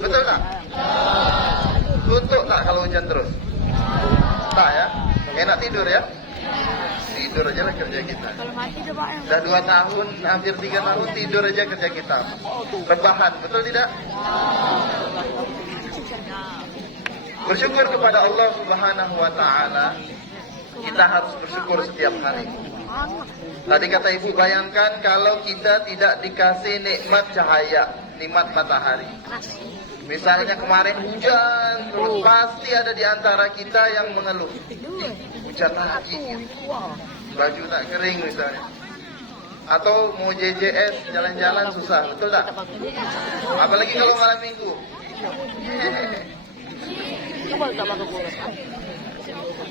Betul tak? Suntuk tak kalau hujan terus? Tak ya? Enak tidur ya? Tidur aja lah kerja kita. Udah 2 tahun, hampir 3 tahun tidur aja kerja kita. Rebahan, betul tidak? Bersyukur kepada Allah Subhanahu wa Ta'ala. Kita harus bersyukur setiap hari. Tadi kata ibu, bayangkan kalau kita tidak dikasih nikmat cahaya, nikmat matahari. Misalnya kemarin hujan, terus pasti ada di antara kita yang mengeluh. Hujan lagi, baju tak kering misalnya. Atau mau JJS, jalan-jalan susah, betul tak? Apalagi kalau malam minggu.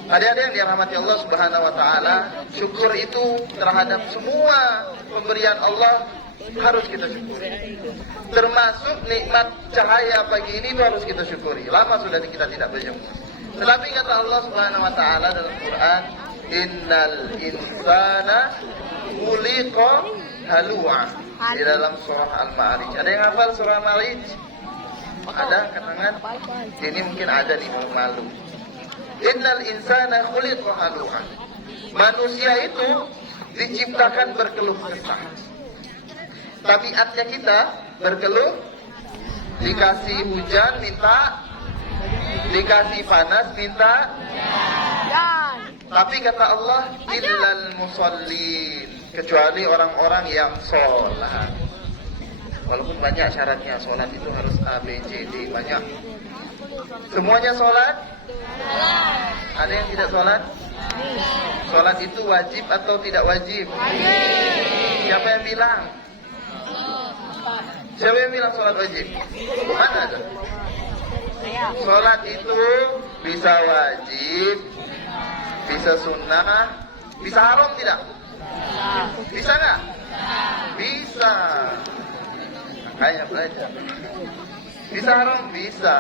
Adik-adik yang dirahmati Allah Subhanahu wa Ta'ala, syukur itu terhadap semua pemberian Allah harus kita syukuri. Termasuk nikmat cahaya pagi ini itu harus kita syukuri. Lama sudah kita tidak berjumpa. Tetapi kata Allah Subhanahu wa Ta'ala dalam Quran, innal insana khuliqa halu'a, di dalam surah Al-Ma'arij. Ada yang hafal surah Al-Ma'arij? Ada ketangan? Ini mungkin ada di malu. Innal insana khuliqa halu'a. Manusia itu diciptakan berkeluh kesah. Tabiatnya kita berkeluh. Dikasih hujan minta, dikasih panas minta. Tapi kata Allah, illal musallin, kecuali orang-orang yang sholat. Walaupun banyak syaratnya, sholat itu harus A, B, C, D, banyak. Semuanya sholat? Ada yang tidak sholat? Sholat itu wajib atau tidak wajib? Siapa yang bilang? Siapa yang bilang sholat wajib? Mana ada? Sholat itu bisa wajib, bisa sunnah, bisa haram tidak? Bisa nggak? Bisa. Makanya belajar. Bisa haram? Bisa.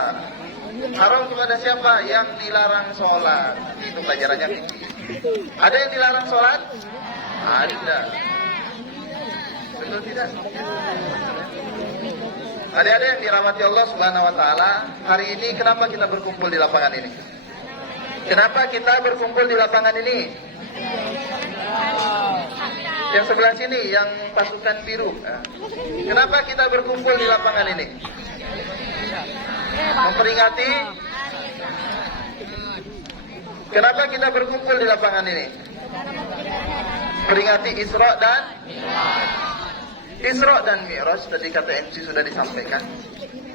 Haram kepada siapa? Yang dilarang sholat. Itu pelajarannya. Ada yang dilarang sholat? Ada. Betul tidak? Adik-adik yang dirahmati Allah Subhanahu wa Ta'ala, hari ini kenapa kita berkumpul di lapangan ini? Kenapa kita berkumpul di lapangan ini? Yang sebelah sini, yang pasukan biru. Kenapa kita berkumpul di lapangan ini? Memperingati. Kenapa kita berkumpul di lapangan ini? Peringati Isra dan Mi'raj. Tadi kata MC sudah disampaikan.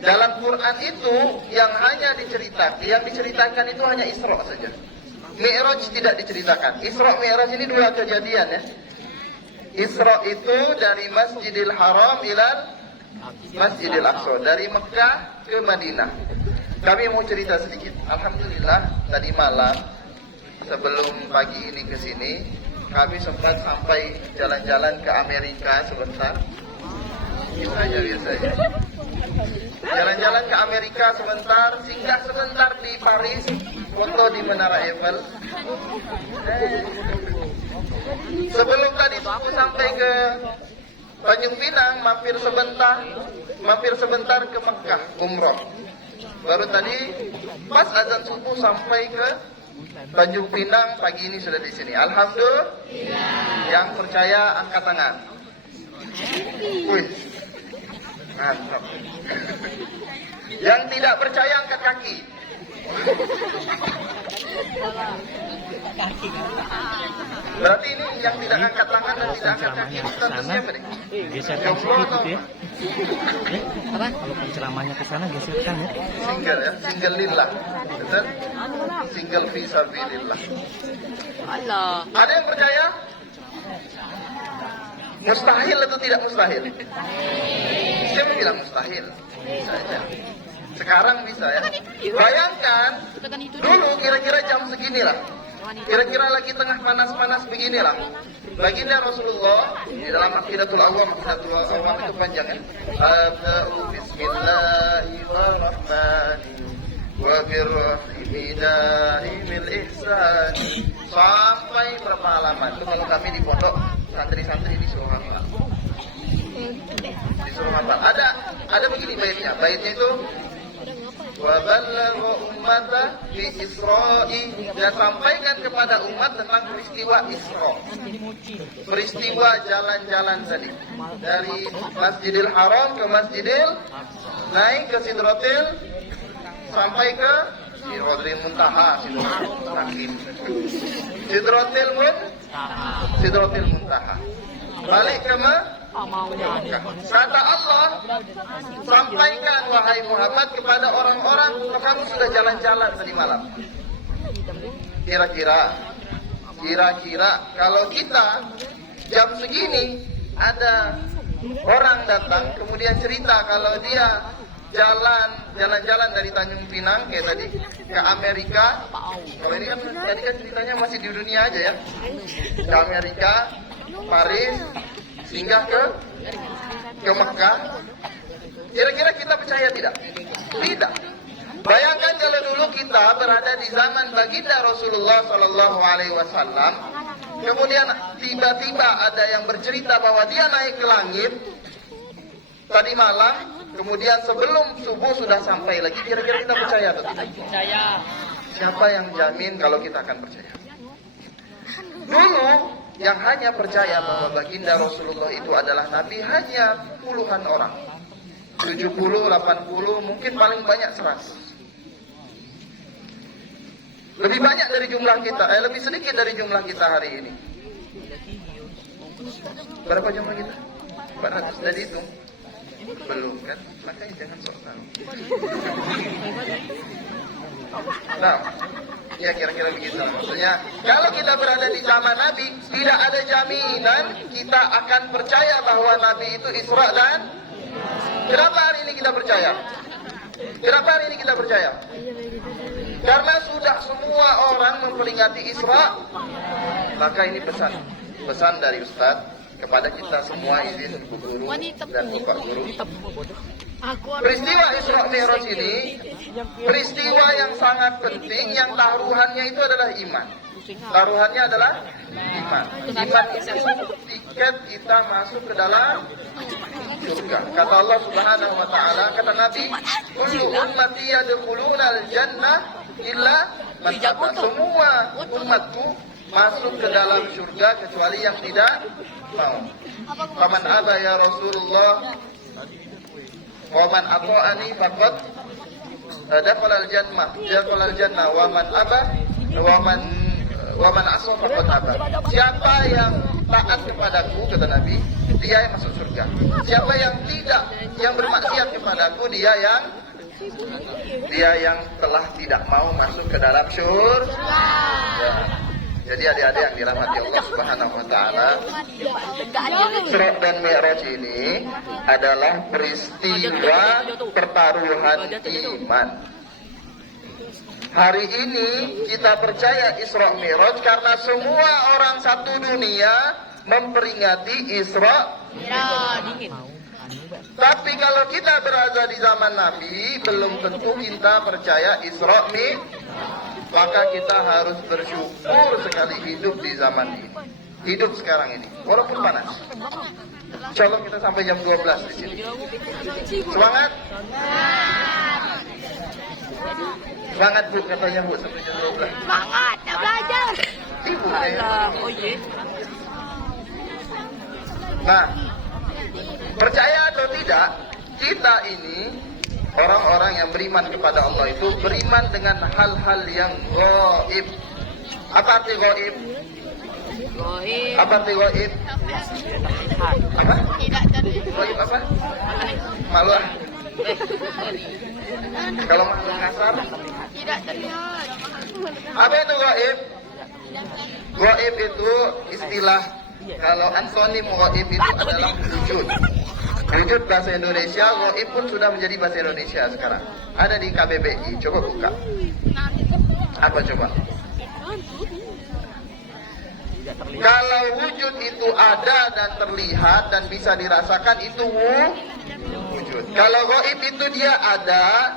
Dalam Quran itu yang hanya diceritakan itu hanya Isra saja. Mi'raj tidak diceritakan. Isra Mi'raj ini 2 kejadian ya. Isra itu dari Masjidil Haram ilal Masjidil Aqsa, dari Mekah ke Madinah. Kami mau cerita sedikit. Alhamdulillah tadi malam sebelum pagi ini ke sini, kami sempat sampai jalan-jalan ke Amerika sebentar. Biasa aja. Jalan-jalan ke Amerika sebentar, singgah sebentar di Paris, foto di Menara Eiffel. Sebelum tadi subuh sampai ke Tanjung Pinang, mampir sebentar ke Mekah umroh. Baru tadi pas azan subuh sampai ke Tanjung Pinang, pagi ini sudah di sini. Alhamdulillah. Yang percaya angkat tangan. Wih, mantap. Yang tidak percaya angkat kaki. Berarti ini yang tidak angkat tangan dan tidak angkat kaki itu siapa nih? Geserkan sedikit ya. Kalau penceramahnya ke sana geserkan ya. Single ya, single lillah. Betul? Single fisabilillah. Ada yang percaya? Mustahil atau tidak mustahil? Siapa bilang mustahil? Bisa aja. Sekarang bisa ya. Bayangkan dulu kira-kira jam segini lah. Kira-kira lagi tengah panas-panas beginilah. Baginda Rasulullah di dalam Aqidatul Awam itu panjang ya. Bismillahirrahmanirrahim. Wa birrahimil ihsan. Sampai berapa halaman? Itu kalau kami di pondok santri-santri disuruh hafal. Disuruh hafal. Ada begini baitnya. Baitnya itu wa ballagha ummata fi Isra'i, dan sampaikan kepada umat tentang peristiwa Isra. Peristiwa jalan-jalan tadi dari Masjidil Haram ke Masjidil, naik ke Sidratil sampai ke Sidratil Muntaha, Sidratil Muntaha. Balik ke kata Allah, sampaikan wahai Muhammad kepada orang-orang, kamu sudah jalan-jalan tadi malam. Kira-kira kalau kita jam segini ada orang datang kemudian cerita kalau dia jalan-jalan dari Tanjung Pinang kayak tadi ke Amerika. Kalau ini kan tadi kan ceritanya masih di dunia aja ya. Ke Amerika, Paris, singgah ke Mekah. Kira-kira kita percaya tidak? Tidak. Bayangkan kalau dulu kita berada di zaman baginda Rasulullah Sallallahu Alaihi Wasallam, kemudian tiba-tiba ada yang bercerita bahwa dia naik ke langit tadi malam, kemudian sebelum subuh sudah sampai lagi. Kira-kira kita percaya atau tidak? Percaya. Siapa yang jamin kalau kita akan percaya? Dulu yang hanya percaya bahwa baginda Rasulullah itu adalah Nabi hanya puluhan orang, 70, 80, mungkin paling banyak 100. Lebih banyak dari jumlah kita, lebih sedikit dari jumlah kita hari ini. Berapa jumlah kita? 400, dari itu belum kan? Makanya jangan sok tahu. Nah, ya kira-kira begitu. Maksudnya, kalau kita berada di zaman Nabi, tidak ada jaminan kita akan percaya bahwa Nabi itu Isra dan. Kenapa hari ini kita percaya? Kenapa hari ini kita percaya? Karena sudah semua orang memperingati Isra. Maka ini pesan dari Ustadz kepada kita semua, izin Ibu Guru dan Bapak Guru. Peristiwa Isra Mi'raj ini peristiwa yang sangat penting, yang taruhannya itu adalah iman. Taruhannya adalah iman. Iman itu tiket kita masuk ke dalam surga. Kata Allah Subhanahu wa taala, kata Nabi, "Kullu ummati yadkhulunal jannah illa man aba." Semua umatku masuk ke dalam surga kecuali yang tidak mau. Faman aba ya Rasulullah wa man ata'ani faqad dakhala al-jannah wa man aba wa man asa faqad aba. Siapa yang taat kepadaku, kata Nabi, dia yang masuk surga. Siapa yang tidak, yang bermaksiat kepadaku, dia yang telah tidak mau masuk ke dalam surga. Ya. Jadi adik-adik yang dirahmati Allah Subhanahu wa taala, Isra dan Mi'raj ini adalah peristiwa pertaruhan iman. Hari ini kita percaya Isra Mi'raj karena semua orang satu dunia memperingati Isra Mi'raj. Tapi kalau kita berada di zaman Nabi, belum tentu kita percaya Isra Mi'raj. Maka kita harus bersyukur sekali hidup di zaman ini. Hidup sekarang ini, walaupun panas. Insya Allah kita sampai jam 12 di sini. Semangat? Semangat Bu, katanya Bu, sampai jam 12. Semangat, nak belajar. Ibu, Oh ye. Nah, percaya atau tidak, kita ini orang-orang yang beriman kepada Allah itu beriman dengan hal-hal yang gaib. Apa arti gaib? Goib. Apa arti gaib? Apa? Tidak terlihat. Gaib apa? Malu ah. Kalau makhluk kasar, Tidak terlihat. apa itu gaib? Gaib itu istilah, kalau antonim gaib itu adalah wujud. Wujud bahasa Indonesia, gaib pun sudah menjadi bahasa Indonesia sekarang. Ada di KBBI, coba buka. Apa coba? Kalau wujud itu ada dan terlihat dan bisa dirasakan, itu wujud. Kalau gaib itu dia ada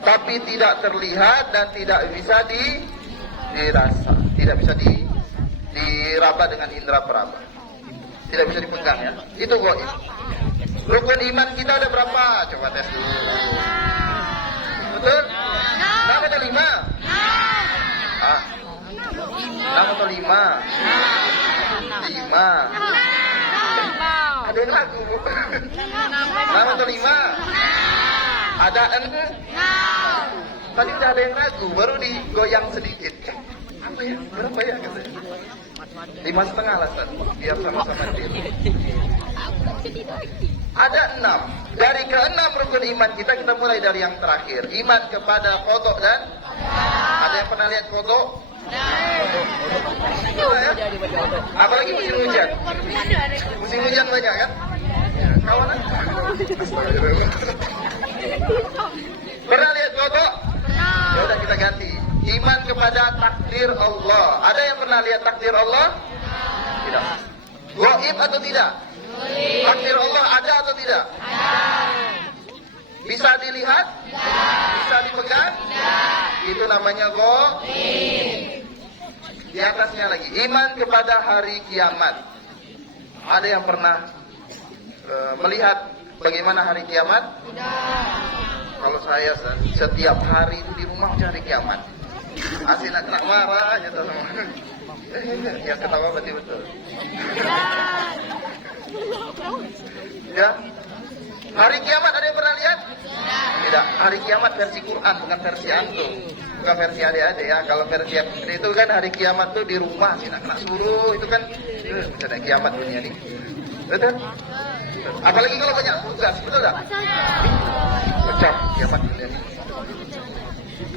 tapi tidak terlihat dan tidak bisa dirasa, tidak bisa diraba dengan indera peraba, tidak bisa dipegang ya. Itu gaib. Rukun iman kita ada berapa? Coba tes dulu. Betul? ragu. 6 atau 5? Ada 6? Tadi udah ada yang ragu, baru digoyang sedikit. Apa ya? Berapa ya katanya? 5,5 lah, San. Biar sama-sama deal. Ada 6. Dari ke-6 rukun iman kita mulai dari yang terakhir. Iman kepada qada dan ada yang pernah lihat qada? Ya? Apalagi musim hujan. Musim hujan banyak kan? Ya, kawan. Pernah lihat qada? Ya udah kita ganti. Iman kepada takdir Allah. Ada yang pernah lihat takdir Allah? Tidak. Gaib atau tidak? Takdir Allah ada atau tidak? Bisa dilihat? Bisa dipegang? Itu namanya gaib. Di atasnya lagi, iman kepada hari kiamat. Ada yang pernah melihat bagaimana hari kiamat? Kalau saya setiap hari itu di rumah cari kiamat. Asli nak marah aja tuh sama. Ya ketawa berarti betul. Ya. Hari kiamat ada yang pernah lihat? Tidak. Hari kiamat versi Quran, bukan versi antum. Bukan versi adik-adik ya. Kalau versi itu kan hari kiamat tuh di rumah, sih nak suruh itu kan ada kiamat dunia ini. Betul? Apalagi kalau banyak tugas, betul tak? Pecah kiamat dunia ini.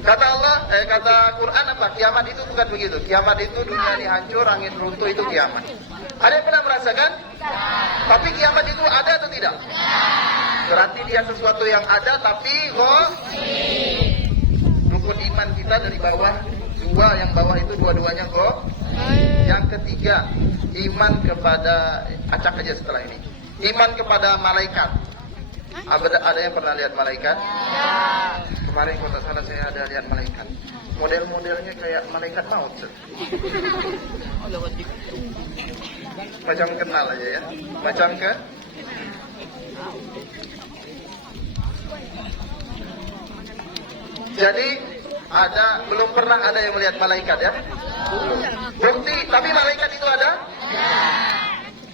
Kata Allah, kata Quran apa? Kiamat itu bukan begitu. Kiamat itu dunia ini hancur, angin runtuh, itu kiamat. Ada yang pernah merasakan? Tapi kiamat itu ada atau tidak? Berarti dia sesuatu yang ada, tapi rukun iman kita dari bawah dua, yang bawah itu dua-duanya Yang ketiga, iman kepada, acak aja setelah ini. Iman kepada malaikat. Ada yang pernah lihat malaikat? Kemarin kalau tak salah saya ada lihat malaikat. Model-modelnya kayak malaikat maut. Macam kenal aja ya. Macam ke? Jadi belum pernah ada yang melihat malaikat ya? Bukti, tapi malaikat itu ada?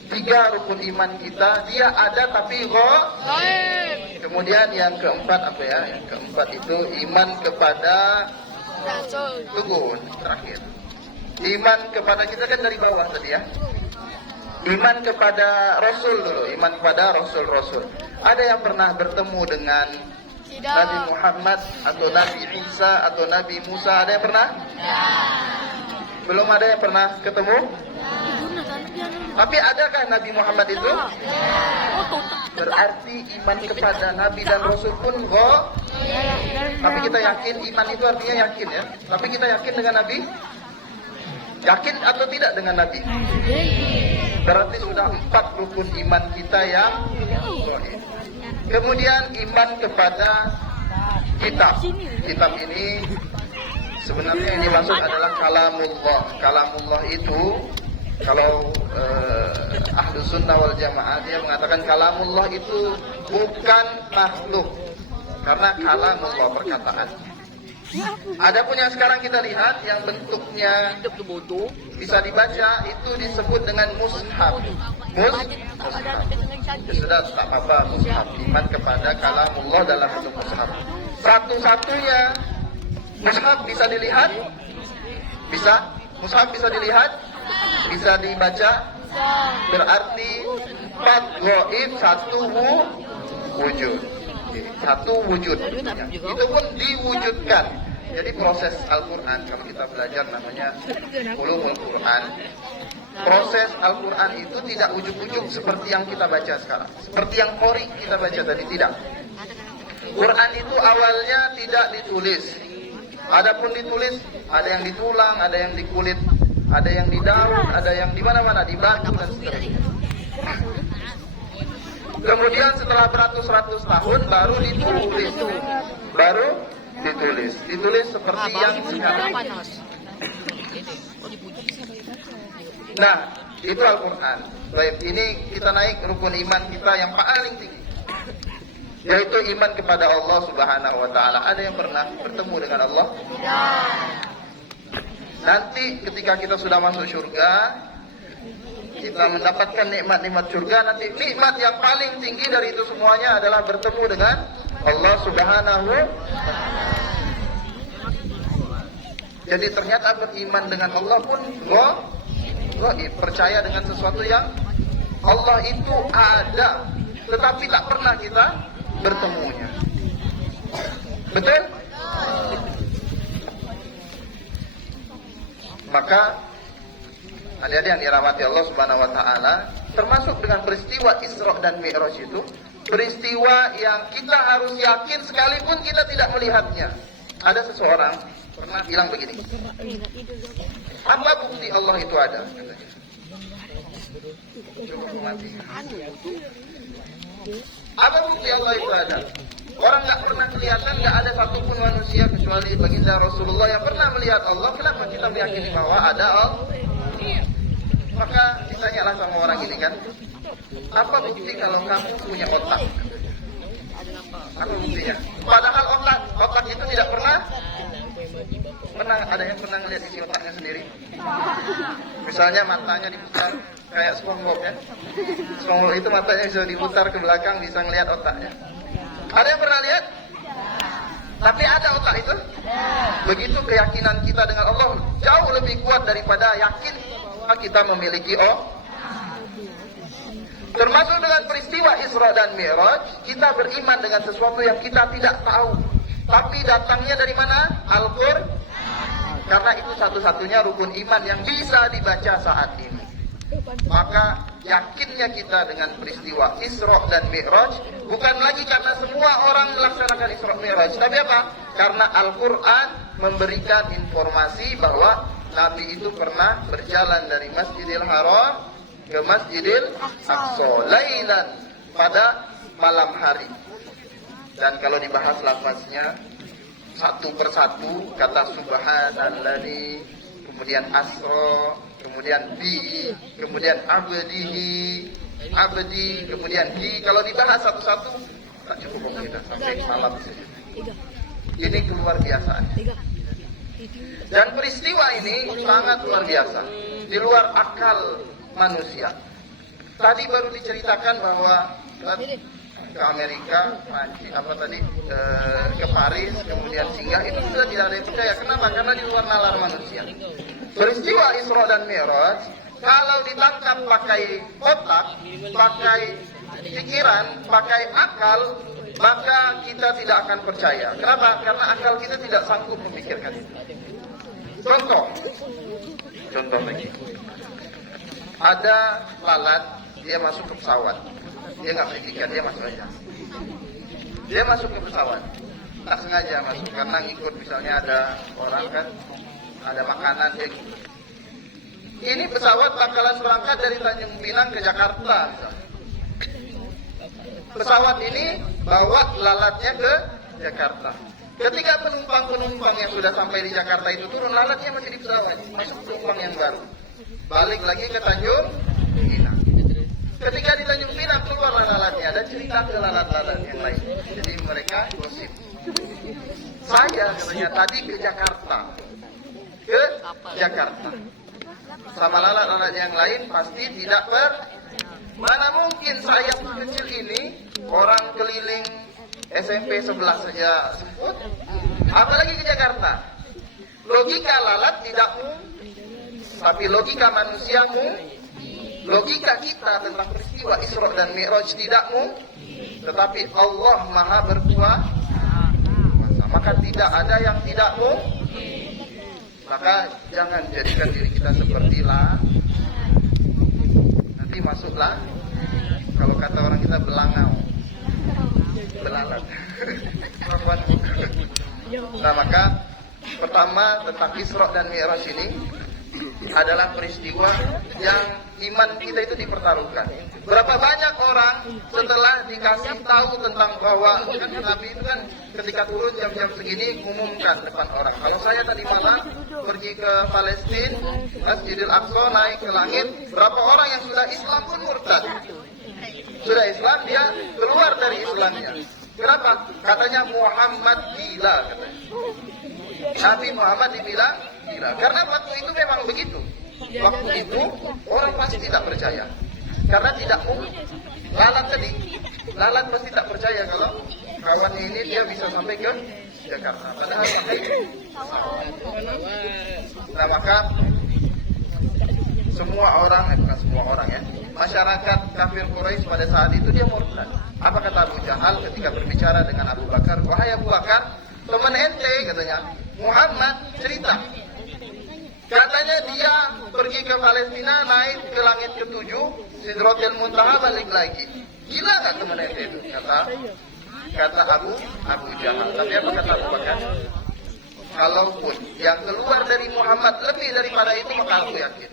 3 rukun iman kita, dia ada tapi Kemudian yang keempat apa ya? Yang keempat itu iman kepada Tunggu, terakhir. Iman kepada kita kan dari bawah tadi ya. Iman kepada Rasul dulu, iman kepada Rasul-Rasul. Ada yang pernah bertemu dengan Nabi Muhammad atau Nabi Isa atau Nabi Musa? Ada yang pernah? Belum ada yang pernah ketemu? Tapi adakah Nabi Muhammad itu? Berarti iman kepada Nabi dan Rasul pun Tapi kita yakin, iman itu artinya yakin ya. Tapi kita yakin dengan Nabi? Yakin atau tidak dengan Nabi? Berarti sudah 4 rukun iman kita yang sahih. Kemudian iman kepada kitab. Kitab ini sebenarnya yang dimaksud adalah kalamullah. Kalamullah itu kalau ahlu sunnah wal jamaah dia mengatakan kalamullah itu bukan makhluk, karena kalamullah perkataan. Adapun yang sekarang kita lihat yang bentuknya bisa dibaca itu disebut dengan mushaf. Mushaf. Ya sudah, tak apa-apa, mushaf. Iman kepada kalamullah dalam bentuk mushaf. Satu-satunya mushaf bisa dilihat? Bisa? Mushaf bisa dilihat? Bisa dibaca? Berarti 4 gaib, 1 wujud. 1 wujud. Itu pun diwujudkan. Jadi proses Al-Quran, kalau kita belajar namanya ulumul Quran. Proses Al-Quran itu tidak ujuk-ujuk seperti yang kita baca sekarang. Seperti yang Qori kita baca tadi, tidak. Quran itu awalnya tidak ditulis. Adapun ditulis, ada yang ditulang, ada yang di kulit, ada yang di daun, ada yang di mana-mana, di batu dan seterusnya. Kemudian setelah beratus-ratus tahun baru ditulis. Ditulis seperti yang sekarang. Nah, itu Al-Quran. Baik, ini kita naik rukun iman kita yang paling tinggi, yaitu iman kepada Allah Subhanahu wa ta'ala. Ada yang pernah bertemu dengan Allah? Nanti ketika kita sudah masuk surga, kita mendapatkan nikmat-nikmat surga, nanti nikmat yang paling tinggi dari itu semuanya adalah bertemu dengan Allah Subhanahu. Jadi ternyata beriman dengan Allah pun gaib, percaya dengan sesuatu yang Allah itu ada, tetapi tak pernah kita bertemunya. Betul? Maka adik-adik yang dirahmati Allah Subhanahu wa taala, termasuk dengan peristiwa Isra dan Mi'raj itu, peristiwa yang kita harus yakin sekalipun kita tidak melihatnya. Ada seseorang pernah bilang begini, apa bukti Allah itu ada? Apa bukti Allah itu ada? Orang nggak pernah kelihatan, nggak ada satupun manusia kecuali baginda Rasulullah yang pernah melihat Allah. Kenapa kita meyakini bahwa ada Allah? Maka ditanyalah sama orang ini kan, apa bukti kalau kamu punya otak? Apa buktinya? Padahal otak itu tidak pernah ada yang pernah ngeliat isi otaknya sendiri? Misalnya matanya diputar kayak SpongeBob ya. SpongeBob itu matanya bisa diputar ke belakang, bisa ngeliat otaknya. Ada yang pernah lihat? Tapi ada otak itu? Begitu keyakinan kita dengan Allah jauh lebih kuat daripada yakin bahwa kita memiliki Allah. Termasuk dengan peristiwa Isra dan Mi'raj, kita beriman dengan sesuatu yang kita tidak tahu. Tapi datangnya dari mana? Al-Qur'an. Karena itu satu-satunya rukun iman yang bisa dibaca saat ini. Maka yakinnya kita dengan peristiwa Isra dan Mi'raj bukan lagi karena semua orang melaksanakan Isra Mi'raj, tapi apa? Karena Al-Qur'an memberikan informasi bahwa Nabi itu pernah berjalan dari Masjidil Haram ke Masjidil Aqsa lailan, pada malam hari. Dan kalau dibahas lafaznya satu persatu, kata subhanalladzi, kemudian asra, kemudian bi, kemudian abdi, kemudian di. Kalau dibahas satu-satu tak cukup kita sampai malam saja. Ini keluar biasaan. Dan peristiwa ini sangat luar biasa, di luar akal manusia. Tadi baru diceritakan bahwa ke Amerika, ke Paris, kemudian singgah, itu sudah tidak ada yang percaya. Kenapa? Karena di luar nalar manusia. Peristiwa Isra dan Mi'raj, kalau ditangkap pakai otak, pakai pikiran, pakai akal, maka kita tidak akan percaya. Kenapa? Karena akal kita tidak sanggup memikirkan itu. Contoh lagi. Ada lalat, dia masuk ke pesawat. Dia nggak pikirkan, dia masuk aja. Dia masuk ke pesawat, tak sengaja masuk karena ngikut, misalnya ada orang kan, ada makanan dia ikut. Ini pesawat bakalan berangkat dari Tanjung Pinang ke Jakarta. Pesawat ini bawa lalatnya ke Jakarta. Ketika penumpang yang sudah sampai di Jakarta itu turun, lalatnya masih di pesawat, masuk penumpang yang baru. Balik lagi ke Tanjung Pinang. Ketika di Tanjung Pinang keluar lalatnya dan cerita ke lalat-lalat yang lain. Jadi mereka gosip. Saya katanya tadi ke Jakarta. Sama lalat-lalat yang lain pasti tidak mana mungkin saya kecil ini, orang keliling SMP 11 saja sebut, apalagi ke Jakarta. Logika lalat tidak tapi logika manusiamu, logika kita tentang peristiwa Isra dan Mi'raj tidak tetapi Allah Maha berkuasa, maka tidak ada yang tidak Maka jangan jadikan diri kita seperti nanti masuklah, kalau kata orang kita belalat. Nah, maka pertama tentang Isra dan Mi'raj ini adalah peristiwa yang iman kita itu dipertaruhkan. Berapa banyak orang setelah dikasih tahu tentang bahwa kan Nabi itu kan ketika turun jam-jam segini umumkan depan orang, kalau saya tadi malam pergi ke Palestina, Masjidil Aqsa, naik ke langit, berapa orang yang sudah Islam pun murtad. Sudah Islam, dia keluar dari Islamnya. Kenapa? Katanya Muhammad gila, katanya. Nabi Muhammad dibilang gila. Karena waktu itu memang begitu. waktu itu orang pasti tidak percaya. Karena tidak mungkin. Lalat pasti tak percaya kalau kawannya ini dia bisa sampai ke Jakarta. Padahal sampai. Nah maka semua orang, bukan semua orang ya, masyarakat kafir Quraisy pada saat itu dia murtad. Apa kata Abu Jahal ketika berbicara dengan Abu Bakar? Wahai Abu Bakar, teman ente katanya, Muhammad cerita. Katanya dia pergi ke Palestina, naik ke langit ke-7, Sidratul Muntaha, balik lagi. Gila nggak teman ente itu? Kata Abu Jahal. Tapi apa kata Abu Bakar? Kalaupun yang keluar dari Muhammad lebih daripada itu, maka aku yakin.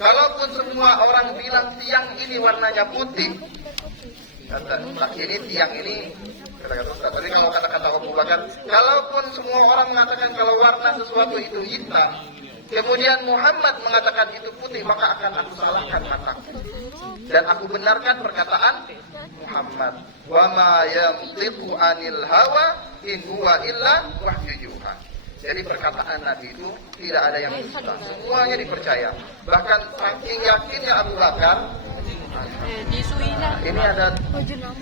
Kalaupun semua orang bilang tiang ini warnanya putih, kata ini tiang ini, kata Ustaz. Tapi kalau kata-kata Abu Bakar, kalaupun semua orang mengatakan kalau warna sesuatu itu hitam, kemudian Muhammad mengatakan itu putih, maka akan aku salahkan mataku. Dan aku benarkan perkataan Muhammad. Wa ma yantiqu anil hawa in huwa illa wahyu yuha. Jadi perkataan Nabi itu tidak ada yang dusta, semuanya dipercaya. Bahkan saking yakinnya Abu Bakar, ini ada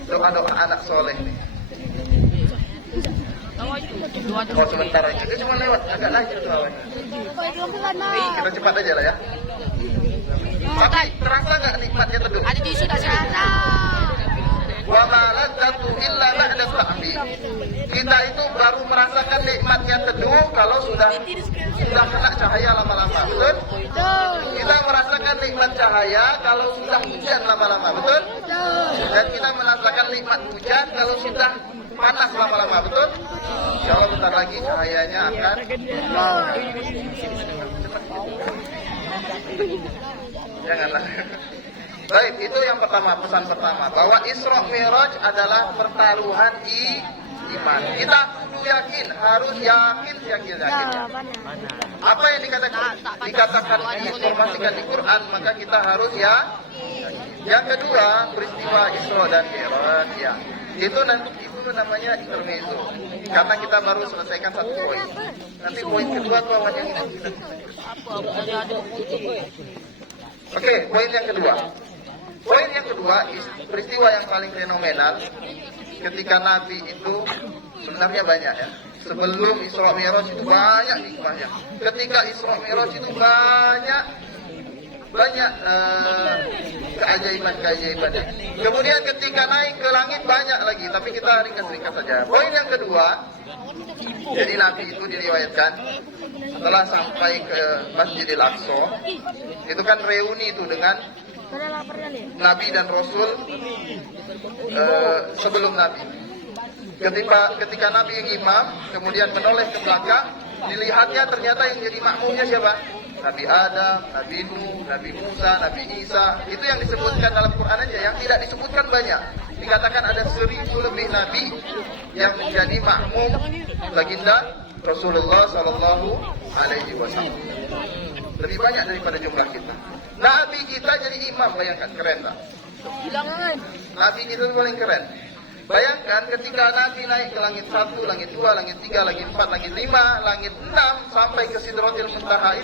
doa-doa anak soleh nih. Oh sebentar aja, dia cuma lewat, agak lagi itu awalnya. Kita cepat aja lah ya. Tapi terasa nggak nikmatnya teduh? Ada tisu tak sana. Wa ma ladzatu illa ba'da ta'mi. Kita itu baru merasakan nikmatnya teduh kalau sudah kena cahaya lama-lama, betul? Kita merasakan nikmat cahaya kalau sudah hujan lama-lama, betul? Dan kita merasakan nikmat hujan kalau sudah panas lama-lama, betul? Insya Allah bentar lagi cahayanya akan janganlah. Baik, itu yang pertama, pesan pertama, bahwa Isra Mi'raj adalah pertaruhan iman. Kita kudu yakin, harus yakin. Apa yang dikatakan diinformasikan di Quran, maka kita harus ya. Yang kedua, peristiwa Isra dan Mi'raj ya. Itu namanya intermezzo. Karena kita baru selesaikan satu poin. Nanti poin kedua tuh awan yang ini. Oke, poin yang kedua. Poin yang kedua, peristiwa yang paling fenomenal ketika Nabi itu sebenarnya banyak ya. Sebelum Isra Mi'raj itu banyak nikmatnya. Ketika Isra Mi'raj itu banyak keajaiban-keajaibannya. Kemudian ketika naik ke langit banyak lagi, tapi kita ringkas-ringkas saja. Poin yang kedua, jadi Nabi itu diriwayatkan setelah sampai ke Masjidil Aqsa, itu kan reuni itu dengan Nabi dan Rasul sebelum Nabi. Ketika Nabi yang imam, kemudian menoleh ke belakang, dilihatnya ternyata yang jadi makmumnya siapa? Nabi Adam, Nabi Nuh, Nabi Musa, Nabi Isa. Itu yang disebutkan dalam Quran aja, yang tidak disebutkan banyak. Dikatakan ada 1000 lebih Nabi yang menjadi makmum baginda Rasulullah Sallallahu Alaihi Wasallam. Lebih banyak daripada jumlah kita. Nabi kita jadi imam, bayangkan, keren tak? Nabi kita paling keren. Bayangkan ketika Nabi naik ke langit 1, langit 2, langit 3, langit 4, langit 5, langit 6 sampai ke Sidratul Muntaha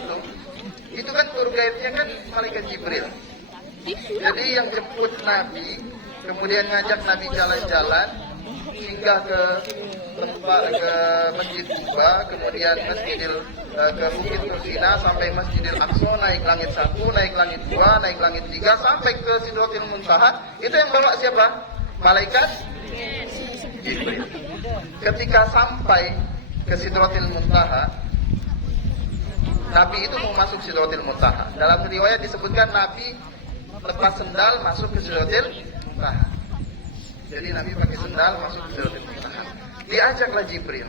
itu kan tour guide-nya kan malaikat Jibril. Jadi yang jemput Nabi, kemudian ngajak Nabi jalan-jalan hingga ke tempat ke Masjid Kuba, kemudian ke Bukit Tursina sampai Masjidil Aqsa, naik langit 1, naik langit 2, naik langit 3 sampai ke Sidratul Muntaha. Itu yang bawa siapa? Malaikat Jibril. Ketika sampai ke Sidratul Muntaha, Nabi itu mau masuk Sidratul Muntaha. Dalam riwayat disebutkan Nabi lepas sendal masuk ke Sidratul Muntaha. Jadi Nabi pakai sendal masuk ke Sidratul Muntaha. Diajaklah Jibril,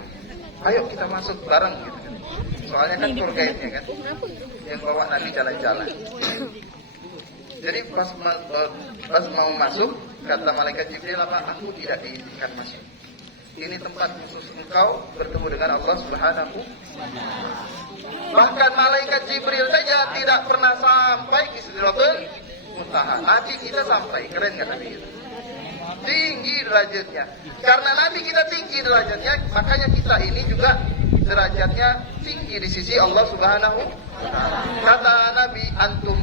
ayo kita masuk bareng gitu kan. Soalnya kan tour guide-nya kan yang bawa Nabi jalan-jalan. Jadi pas mau masuk, kata malaikat Jibril apa? Aku tidak diizinkan masuk. Ini tempat khusus engkau bertemu dengan Allah Subhanahu. Bahkan malaikat Jibril saja tidak pernah sampai ke Sidratul Muntaha. Nabi kita sampai, keren nggak Nabi kita? Tinggi derajatnya. Karena Nabi kita tinggi derajatnya, makanya kita ini juga derajatnya tinggi di sisi Allah Subhanahu Kata Nabi, antum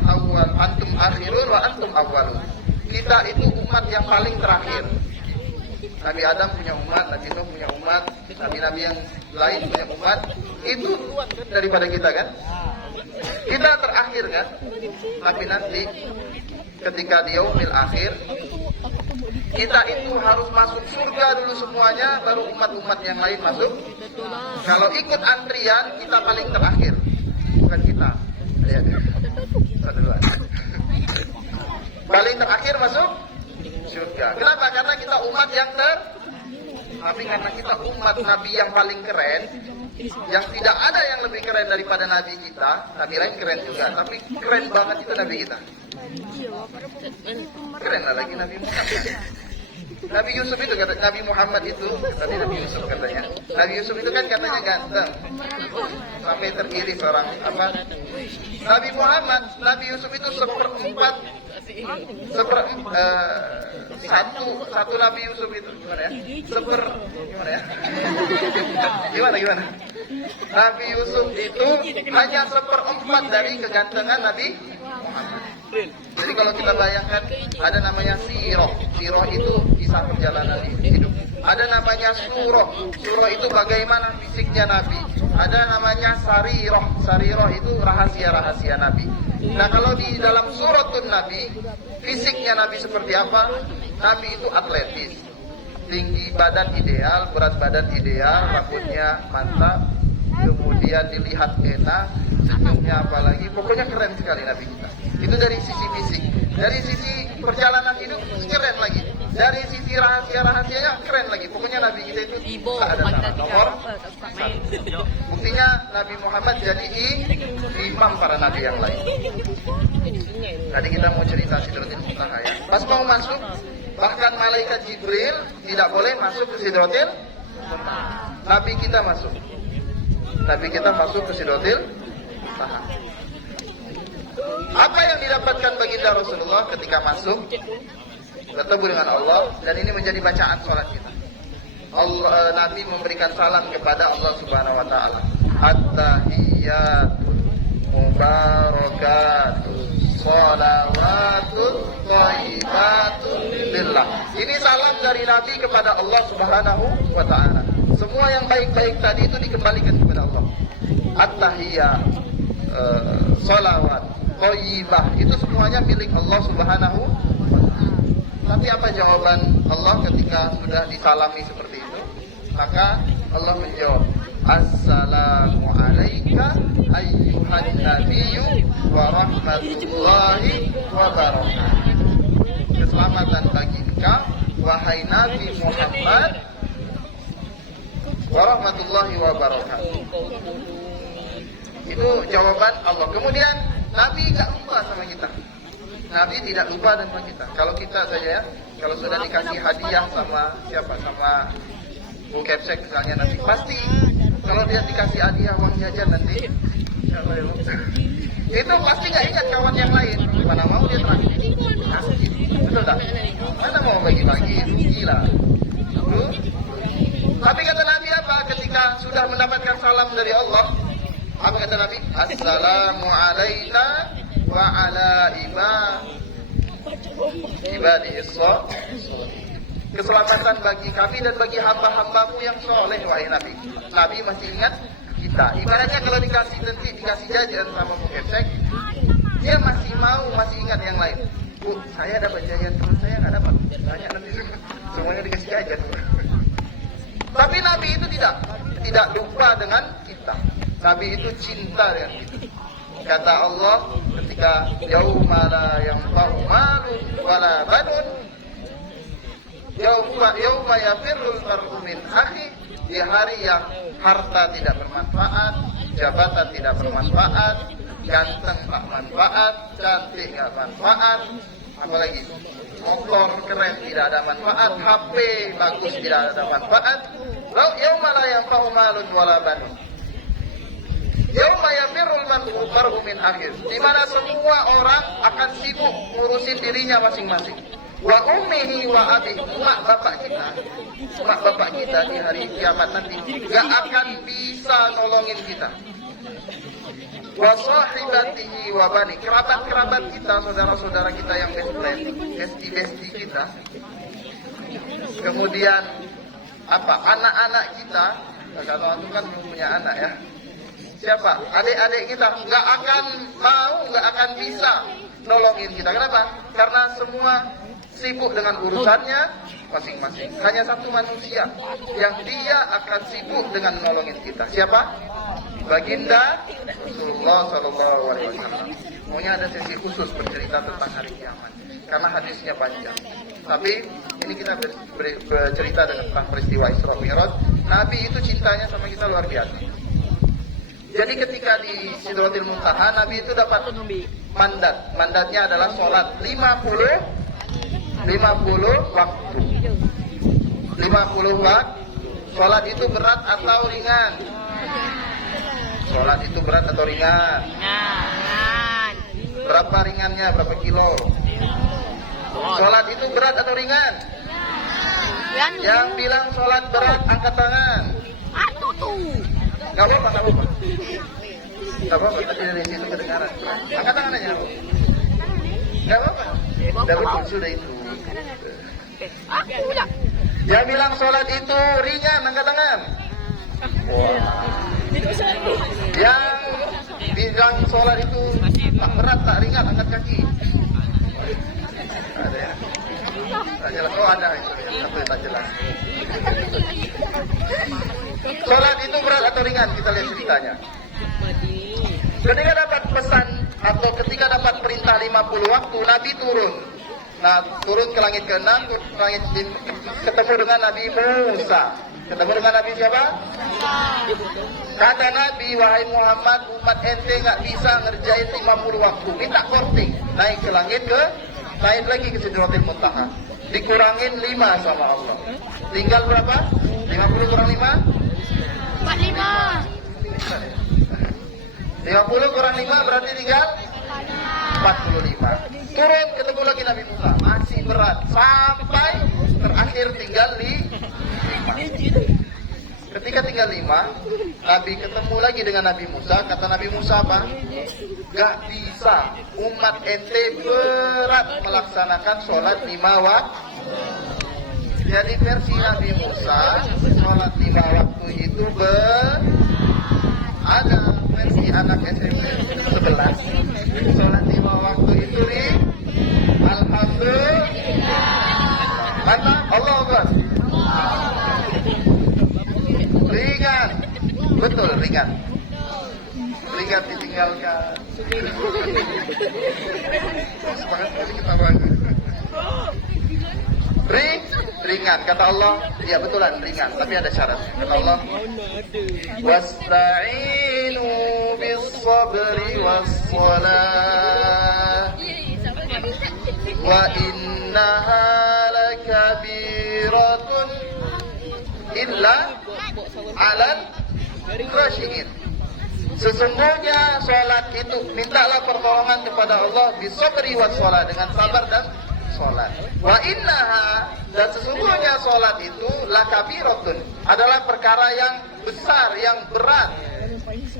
akhirun wa antum awwalun. Kita itu umat yang paling terakhir. Nabi Adam punya umat, Nabi Nuh punya umat, Nabi-Nabi yang lain punya umat. Itu daripada kita kan? Kita terakhir kan? Tapi nanti ketika di yaumil akhir, kita itu harus masuk surga dulu semuanya, baru umat-umat yang lain masuk. Kalau ikut antrian, kita paling terakhir. Bukan kita. Lihat. Paling terakhir masuk surga. Kenapa? Karena kita umat yang tapi karena kita umat Nabi yang paling keren, yang tidak ada yang lebih keren daripada Nabi kita. Nabi lain keren juga, tapi keren banget itu Nabi kita. Keren lah lagi Nabi Muhammad. Nabi Yusuf itu kata Nabi Muhammad itu, tadi Nabi Yusuf katanya. Nabi Yusuf itu kan katanya ganteng, sampai teriris orang apa? Nabi Muhammad, Nabi Yusuf itu satu Nabi Yusuf itu gimana ya? Gimana ya? Gimana? Nabi Yusuf itu hanya 1/4 dari kegantengan Nabi Muhammad. Jadi kalau kita bayangkan ada namanya siroh. Siroh itu kisah perjalanan hidup. Ada namanya suroh. Suroh itu bagaimana fisiknya Nabi. Ada namanya sariroh. Sariroh itu rahasia-rahasia Nabi. Nah kalau di dalam suratun Nabi, fisiknya Nabi seperti apa? Nabi itu atletis, tinggi badan ideal, berat badan ideal, rambutnya mantap, kemudian dilihat enak, senyumnya apalagi, pokoknya keren sekali Nabi kita. Itu dari sisi fisik. Dari sisi perjalanan hidup keren lagi. Dari sisi rahasia-rahasianya keren lagi. Pokoknya Nabi kita itu tak ada sama. Nomor 1. Buktinya Nabi Muhammad jadi imam para nabi yang lain. Tadi kita mau cerita Sidratil Muntaha ya. Pas mau masuk, bahkan malaikat Jibril tidak boleh masuk ke Sidratil Muntaha. Nabi kita masuk. Nabi kita masuk ke Sidratil Muntaha. Apa yang didapatkan baginda Rasulullah ketika masuk bertemu dengan Allah, dan ini menjadi bacaan salat kita. Nabi memberikan salam kepada Allah Subhanahu wa taala. At-tahiyyatu mubarakatuh shalawatut thayyibatun lillah. Ini salam dari Nabi kepada Allah Subhanahu wa taala. Semua yang baik-baik tadi itu dikembalikan kepada Allah. At-tahiyyah, shalawat, thayyibah, itu semuanya milik Allah Subhanahu wa taala. Tapi apa jawaban Allah ketika sudah disalami seperti itu? Maka Allah menjawab, Assalamu alayka ayyuhan nabiyyu wa rahmatullahi wa barakatuh. Keselamatan bagi engkau wahai Nabi Muhammad wa rahmatullahi wa barakatuh. Itu jawaban Allah. Kemudian Nabi gak lupa sama kita. Nabi tidak lupa dengan kita. Kalau kita saja ya, kalau sudah dikasih hadiah sama siapa, sama Bu Kepsek misalnya, nanti pasti kalau dia dikasih hadiah uang jajan nanti siapa ya, itu pasti nggak ingat kawan yang lain. Mana mau dia terakhir kasih, betul tak? Mana mau bagi-bagi, gila. Tapi kata Nabi apa? Ketika sudah mendapatkan salam dari Allah, apa kata Nabi? Assalamu alayna wa ala ibadihi sholihin. Keselamatan bagi kami dan bagi hamba-hambamu yang soleh, wahai Nabi. Nabi masih ingat kita. Ibaratnya kalau dikasih jajan sama Bu Kepsek, dia masih ingat yang lain. Bu, saya dapat jajan, teman saya nggak dapat. Banyak nanti semuanya dikasih jajan. Tapi Nabi itu tidak lupa dengan kita. Nabi itu cinta dengan kita. Kata Allah ketika yauma la yanfa'u malun wala banun, yauma yafirrul mar'u min akhi, di hari yang harta tidak bermanfaat, jabatan tidak bermanfaat, ganteng tak manfaat, cantik tak manfaat, apalagi motor keren tidak ada manfaat, HP bagus tidak ada manfaat. Yauma la yanfa'u malun wala banun, yauma yafirrul mar'u min akhi, di mana semua orang akan sibuk ngurusin dirinya masing-masing. Wa ummihi wa abihi, mak bapak kita di hari kiamat nanti gak akan bisa nolongin kita. wa sahibatihi wa bani. Kerabat-kerabat kita, saudara-saudara kita yang best friend, bestie kita. Kemudian apa? Anak-anak kita. Kalau itu kan punya anak ya. Siapa? Adik-adik kita nggak akan mau, nggak akan bisa nolongin kita. Kenapa? Karena semua sibuk dengan urusannya masing-masing. Hanya satu manusia yang dia akan sibuk dengan nolongin kita. Siapa? Baginda Rasulullah Sallallahu Alaihi Wasallam. Maunya ada sesi khusus bercerita tentang hari kiamat karena hadisnya panjang. Tapi ini kita bercerita tentang peristiwa Isra Mi'raj. Nabi itu cintanya sama kita luar biasa. Jadi ketika di Sidratil Muntaha, Nabi itu dapat mandat. Mandatnya adalah sholat 50 waktu. 50 waktu. Sholat itu berat atau ringan? Sholat itu berat atau ringan? Ringan. Berapa ringannya? Berapa kilo? Sholat itu berat atau ringan? Yang bilang sholat berat, angkat tangan. Gak apa-apa, gak apa-apa. Gak apa-apa, tadi dari situ kedengaran. Angkat tangan aja. Gak apa-apa. Udah betul, sudah itu. Aku pula. Yang bilang sholat itu ringan, angkat tangan. Wah. Yang bilang sholat itu tak berat, tak ringan, angkat kaki. Ada ya? Tak jelas. Oh ada itu yang satu yang tak jelas. Sholat itu berat atau ringan? Kita lihat ceritanya. Ketika dapat pesan atau ketika dapat perintah 50 waktu, Nabi turun. Nah, turun ke langit ke-6, ketemu dengan Nabi Musa. Ketemu dengan Nabi siapa? Kata Nabi, wahai Muhammad, umat ente nggak bisa ngerjain 50 waktu. Minta korting, naik ke langit naik lagi ke Sidratil Muntaha. Dikurangin 5 sama Allah. Tinggal berapa? 50 kurang 5? 45. 50 kurang 5 berarti tinggal 45. Turun ketemu lagi Nabi Musa, masih berat sampai terakhir tinggal 5. Ketika tinggal 5, Nabi ketemu lagi dengan Nabi Musa. Kata Nabi Musa apa? Gak bisa, umat ente berat melaksanakan sholat 5 waktu. Jadi versi Nabi Musa, sholat 5 waktu itu ada versi anak SMP 11. Sholat 5 waktu itu Alhamdulillah. Mana? Allah Akbar. Ringan. Betul, ringan. Ringan ditinggalkan. Semangat masih kita bangun. Ringan, kata Allah. Ya betulan ringan, tapi ada syaratnya. Kata Allah, wasta'inu bis-sabri was-salah wa innaha lakabiratun illa 'alal khashiyin. Sesungguhnya sholat itu, mintalah pertolongan kepada Allah bis-sabri was-salah, dengan sabar dan sholat. Wa innaha, dan sesungguhnya sholat itu lakabiratun, adalah perkara yang besar, yang berat,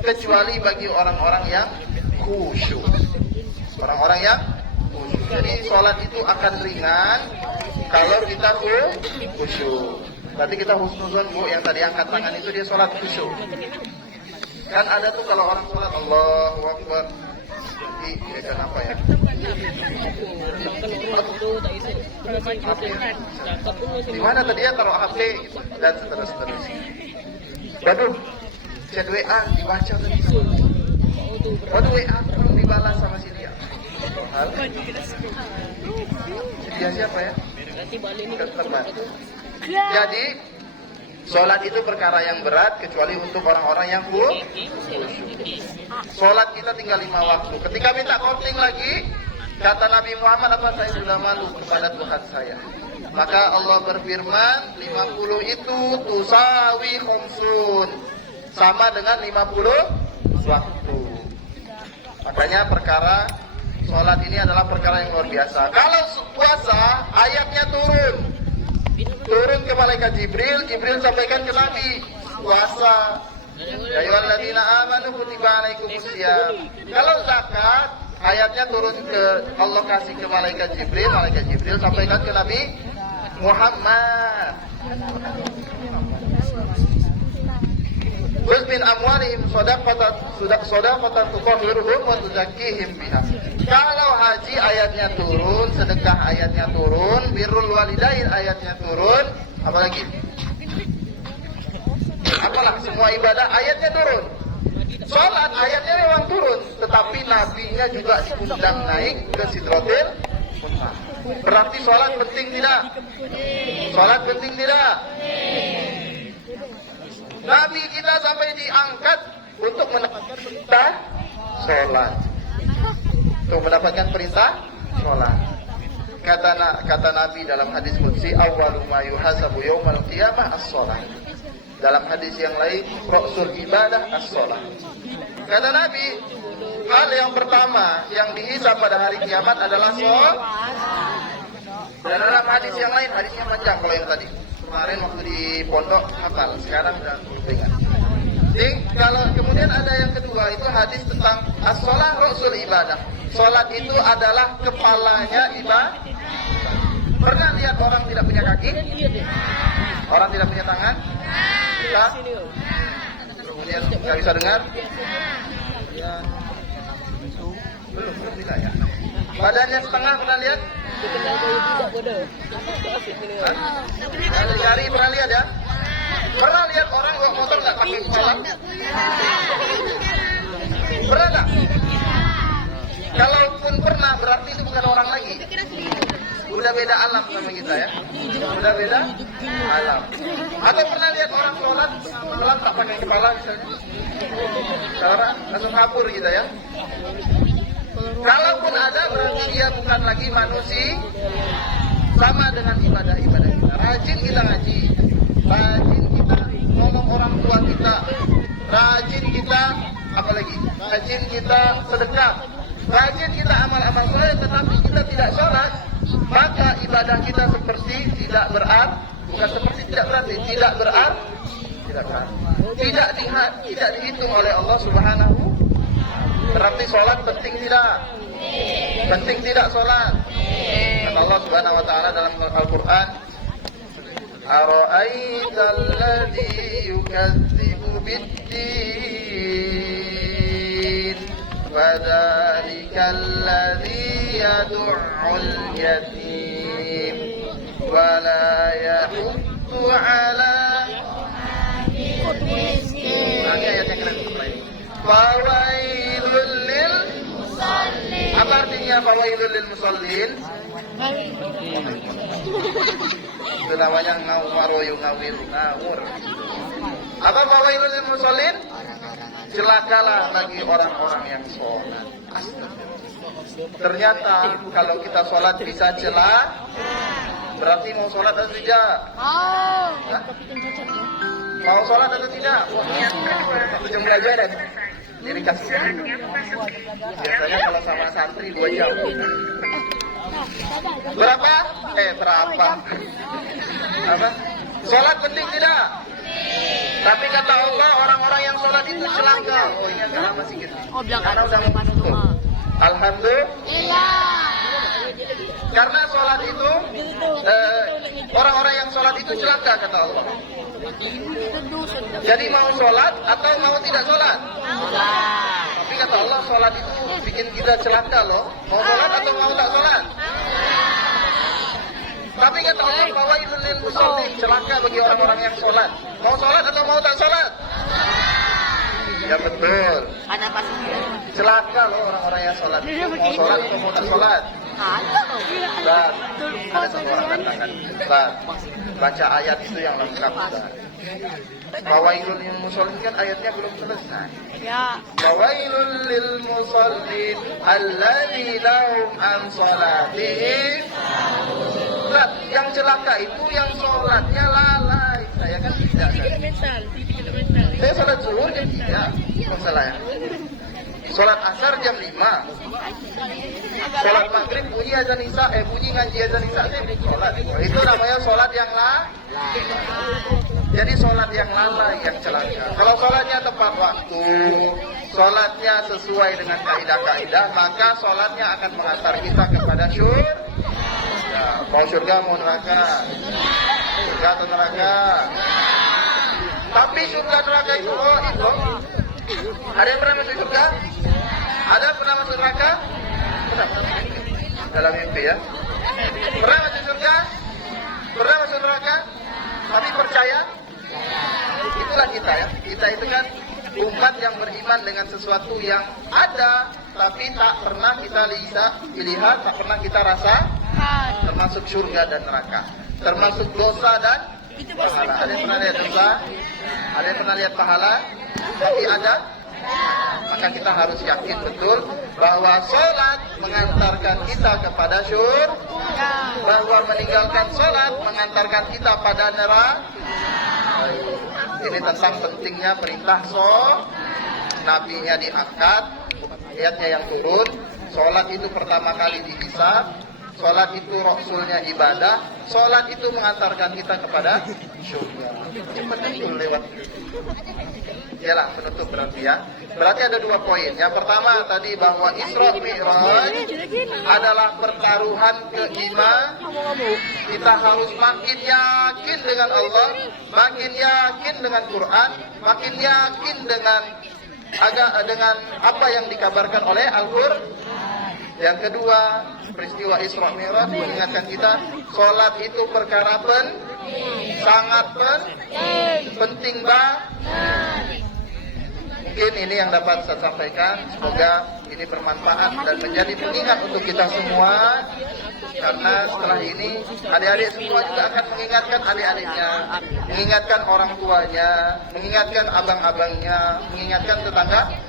kecuali bagi orang-orang yang khusyuk. Orang-orang yang khusyuk. Jadi sholat itu akan ringan kalau kita khusyuk. Berarti kita husnuzon, Bu, yang tadi angkat tangan itu dia sholat khusyuk. Kan ada tuh kalau orang sholat Allahu Akbar, ya kenapa ya? Di mana tadi ya taruh HP gitu, dan seterusnya. Waduh, chat WA dibaca tadi. Waduh, WA belum dibalas sama si dia. Dia siapa ya? Teman. Jadi sholat itu perkara yang berat kecuali untuk orang-orang yang khusyuk. Sholat kita tinggal 5 waktu. Ketika minta korting lagi, kata Nabi Muhammad apa? Saya sudah malu kepada Tuhan saya. Maka Allah berfirman, 50 itu tusawi khumsun, sama dengan 50 waktu. Makanya perkara sholat ini adalah perkara yang luar biasa. Kalau puasa, ayatnya turun ke malaikat Jibril sampaikan ke Nabi, puasa. Ya ayyuhalladzina amanu kutiba kutiba alaikumusiyam. Kalau zakat, ayatnya turun ke Allah kasih ke malaikat Jibril sampaikan ke Nabi Muhammad. Khudh min amwalihim shadaqatan tutahhiruhum wa tuzakkihim biha. Kalau haji ayatnya turun, sedekah ayatnya turun, birrul walidain ayatnya turun, apalagi? Apalah semua ibadah ayatnya turun. Salat ayatnya memang turun, tetapi nabinya juga diundang naik ke Sidratil Muntaha. Berarti salat penting tidak? Salat penting tidak? Nabi kita sampai diangkat untuk mendapatkan perintah sholat. Untuk mendapatkan perintah sholat. Kata Nabi dalam hadis qudsi, awwalu ma yuhasabu yaumal qiyamah as-sholat. Dalam hadis yang lain, ra'sul ibadah as-sholat. Kata Nabi, hal yang pertama yang dihisab pada hari kiamat adalah sholat. Dan dalam hadis yang lain, hadisnya panjang kalau yang tadi. Kemarin waktu di pondok hafal, sekarang sudah ingat. Jadi kalau kemudian ada yang kedua itu hadis tentang as-sholat ra'sul ibadah. Sholat itu adalah kepalanya ibadah. Pernah lihat orang tidak punya kaki? Orang tidak punya tangan? Bisa? Kemudian nggak bisa dengar? Belum bisa ya. Badannya setengah pernah lihat? Jari pernah lihat ya? Pernah lihat orang bawa motor nggak pakai kepala? Pernah nggak? Kalaupun pernah berarti itu bukan orang lagi. Udah beda alam sama kita ya. Udah beda alam. Atau pernah lihat orang sholat tak pakai kepala misalnya? Sekarang langsung kabur gitu ya. Kalaupun ada berarti dia bukan lagi manusia. Sama dengan ibadah-ibadah kita. Rajin kita ngaji, rajin kita nolong orang tua kita, rajin kita apalagi, rajin kita sedekah, rajin kita amal-amal soleh, tetapi kita tidak sholat, maka ibadah kita seperti tidak berarti, bukan seperti tidak berarti, tidak berarti, tidak dihitung oleh Allah Subhanahu. Berarti sholat penting tidak? Penting tidak sholat? Kata Allah Subhanahu wa ta'ala dalam Al-Quran, Ara'aital ladzi yukadzibu bid-din Fadzalikal ladzi yad'ul yatim Wa la yahuddu ala miskin. Ayat yang keren. Fawailul lil musallin. Apa artinya fawailul lil musallin? Itu namanya ngawaroyu ngawur. Apa fawailul lil musallin? Celakalah bagi orang-orang yang sholat. Ternyata kalau kita sholat bisa celah, berarti mau sholat atau tidak? Mau sholat atau tidak? Satu jam belajar dan diri kasih. Biasanya kalau sama santri 2 jam. Berapa? Berapa? Apa? Sholat penting tidak? Tapi kata Allah orang-orang yang sholat itu celaka. Oh iya karena masih gitu. Karena udah Alhamdulillah. Karena sholat itu orang-orang yang sholat itu celaka kata Allah. Jadi mau sholat atau mau tidak sholat? Tapi kata Allah sholat itu bikin kita celaka loh. Mau sholat atau mau tak sholat? Tapi kata Allah fawailul lil musallin, celaka bagi orang-orang yang sholat. Mau sholat atau mau tak sholat? Ya betul. Celaka loh orang-orang yang sholat. Mau sholat atau mau tak sholat? Ada satu orang katakan, baca ayat itu yang lengkap. Fawailul lil musallin kan ayatnya belum selesai. Ya. Fawailul lil musallin alladzina hum an salatihim. Yang celaka itu yang sholatnya lalai. Saya kan tidak. Saya sholat zuhur jam 3. Masalah ya. Sholat asar jam 5. Sholat maghrib bunyi azan isya, bunyi ngaji azan isya, saya sholat. Itu namanya sholat yang lalai. Jadi sholat yang lama yang celaka. Kalau sholatnya tepat waktu, sholatnya sesuai dengan kaidah-kaidah, maka sholatnya akan mengantar kita kepada surga. Mau surga, mau neraka? Surga atau neraka? Tapi surga neraka itu itu. Ada yang pernah masuk surga? Ada yang pernah masuk neraka? Pernah. Dalam mimpi ya. Pernah masuk surga? Pernah masuk neraka? Tapi percaya? Itulah kita ya. Kita itu kan umat yang beriman dengan sesuatu yang ada, tapi tak pernah kita lihat, tak pernah kita rasa, termasuk surga dan neraka, termasuk dosa dan pahala. Ada yang pernah lihat dosa? Ada yang pernah lihat pahala? Tapi ada? Maka kita harus yakin betul bahwa sholat mengantarkan kita kepada surga, bahwa meninggalkan sholat mengantarkan kita pada neraka. Ini tentang pentingnya perintah sholat. Nabinya diangkat, ayatnya yang turun. Sholat itu pertama kali dihisab. Sholat itu rasulnya ibadah. Sholat itu mengantarkan kita kepada surga. Cepat betul lewat. Yalah, penutup berarti ya. Berarti ada 2 poin. Yang pertama tadi bahwa Isra Mi'raj adalah pertaruhan keimanan. Kita harus makin yakin dengan Allah, makin yakin dengan Quran, makin yakin dengan apa yang dikabarkan oleh Al-Qur'an. Yang kedua, peristiwa Isra Mi'raj mengingatkan kita, sholat itu perkara sangat penting banget. Mungkin ini yang dapat saya sampaikan. Semoga ini bermanfaat dan menjadi pengingat untuk kita semua. Karena setelah ini adik-adik semua juga akan mengingatkan adik-adiknya, mengingatkan orang tuanya, mengingatkan abang-abangnya, mengingatkan tetangga.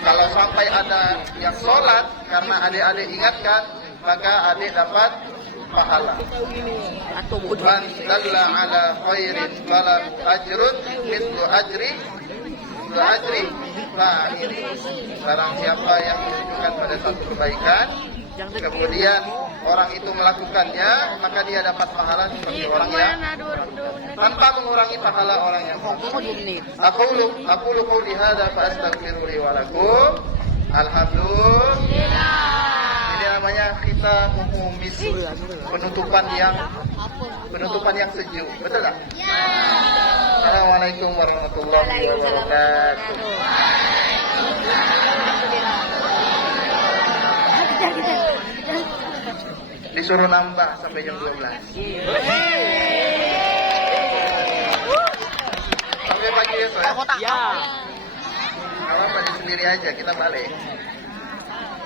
Kalau sampai ada yang sholat karena adik-adik ingatkan, maka adik dapat pahala. Man dalla ala khairin falahu ajrun mithlu ajri. Nah, ini barang siapa yang menunjukkan pada satu kebaikan, kemudian orang itu melakukannya, maka dia dapat pahala seperti orang yang tanpa mengurangi pahala orang yang Aku qouli hadza fa astaghfiru li wa lakum. Alhamdulillah. Ini namanya kita mengumis penutupan yang sejuk. Betul tak? Assalamualaikum warahmatullahi wabarakatuh. Disuruh nambah sampai jam 12. Sampai pagi besok ya? Kalau pagi sendiri aja, kita balik.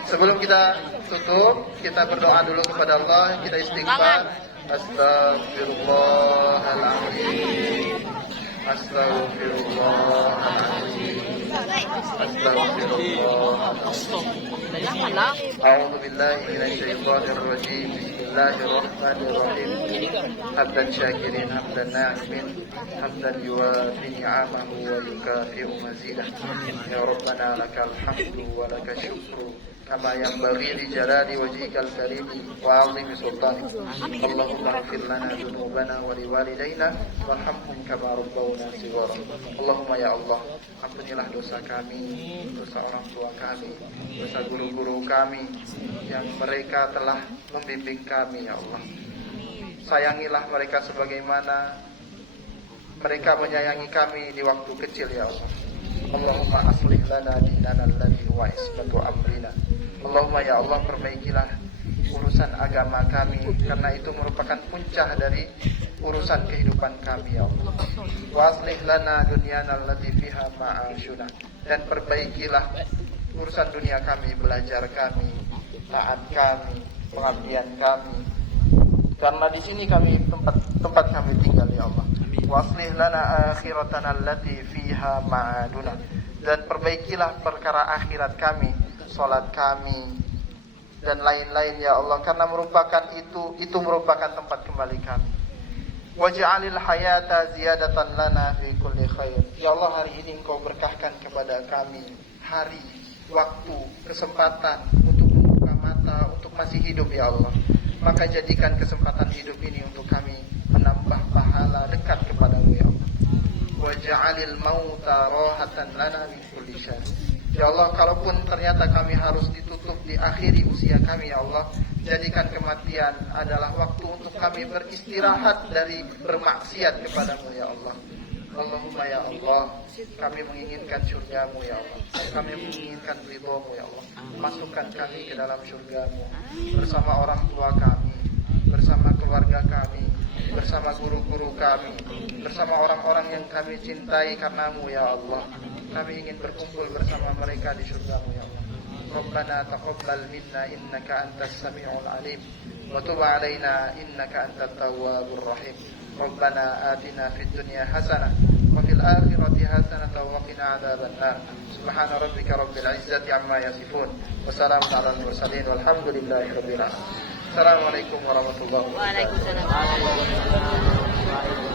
Sebelum kita tutup, kita berdoa dulu kepada Allah, kita istighfar. Astagfirullahaladzim. Astagfirullahaladzim. A'udzu billahi minasyaitonir rajim. Bismillahirrahmanirrahim. Hamdan syakirin, hamdan na'imin, hamdan yuwafi ni'amahu wa yukafi'u mazidah. Ya Rabbana lakal hamdu wa lakal syukru kama yanbaghi li jalali wajhikal karim wa 'azimi sultanik. Allahumma ighfir lana dzunubana wa liwalidayna warhamhum kama rabbawna shighara. Allahumma ya Allah, ampunilah dosa kami, dosa orang tua kami, dosa guru-guru kami yang mereka telah membimbing kami ya Allah. Sayangilah mereka sebagaimana mereka menyayangi kami di waktu kecil ya Allah. Allahumma aslih lana dinana alladhi huwa ismatu amrina. Allahumma ya Allah, perbaikilah urusan agama kami, karena itu merupakan puncak dari urusan kehidupan kami ya Allah. Wa aslih lana dunyana allati fiha ma'ashuna. Dan perbaikilah urusan dunia kami, belajar kami, taat kami, pengabdian kami, karena di sini kami tempat kami tinggal ya Allah. Wa aslih lana akhiratana allati fiha ma'aduna. Dan perbaikilah perkara akhirat kami, salat kami dan lain-lain ya Allah, karena itu merupakan tempat kembali kami. Waj'alil hayata ziyadatan lana fi kulli khair. Ya Allah, hari ini Engkau berkahkan kepada kami hari, waktu, kesempatan untuk membuka mata, untuk masih hidup ya Allah. Maka jadikan kesempatan hidup ini untuk kami menambah pahala dekat kepada-Mu ya Allah. waj'alil mauta rahatan lana min kulli syarr. Ya Allah, kalaupun ternyata kami harus ditutup di akhiri usia kami, ya Allah, jadikan kematian adalah waktu untuk kami beristirahat dari bermaksiat kepadamu, ya Allah. Allahumma ya Allah, kami menginginkan surgamu, ya Allah. Kami menginginkan ridhomu, ya Allah. Masukkan kami ke dalam surgamu bersama orang tua kami, bersama keluarga kami, bersama guru-guru kami, bersama orang-orang yang kami cintai karenamu, ya Allah. Kami ingin berkumpul bersama mereka di surgamu, ya Allah. Rabbana taqabbal minna innaka antas sami'ul alim wa tub 'alaina innaka antat tawwabur rahim. Rabbana atina fid dunya hasanah wa fil akhirati hasanah wa qina adzabannar. Subhana rabbika rabbil izzati amma yasifun wa salamun 'alal mursalin walhamdulillahi rabbil alamin. Assalamualaikum warahmatullahi wabarakatuh. Waalaikumsalam.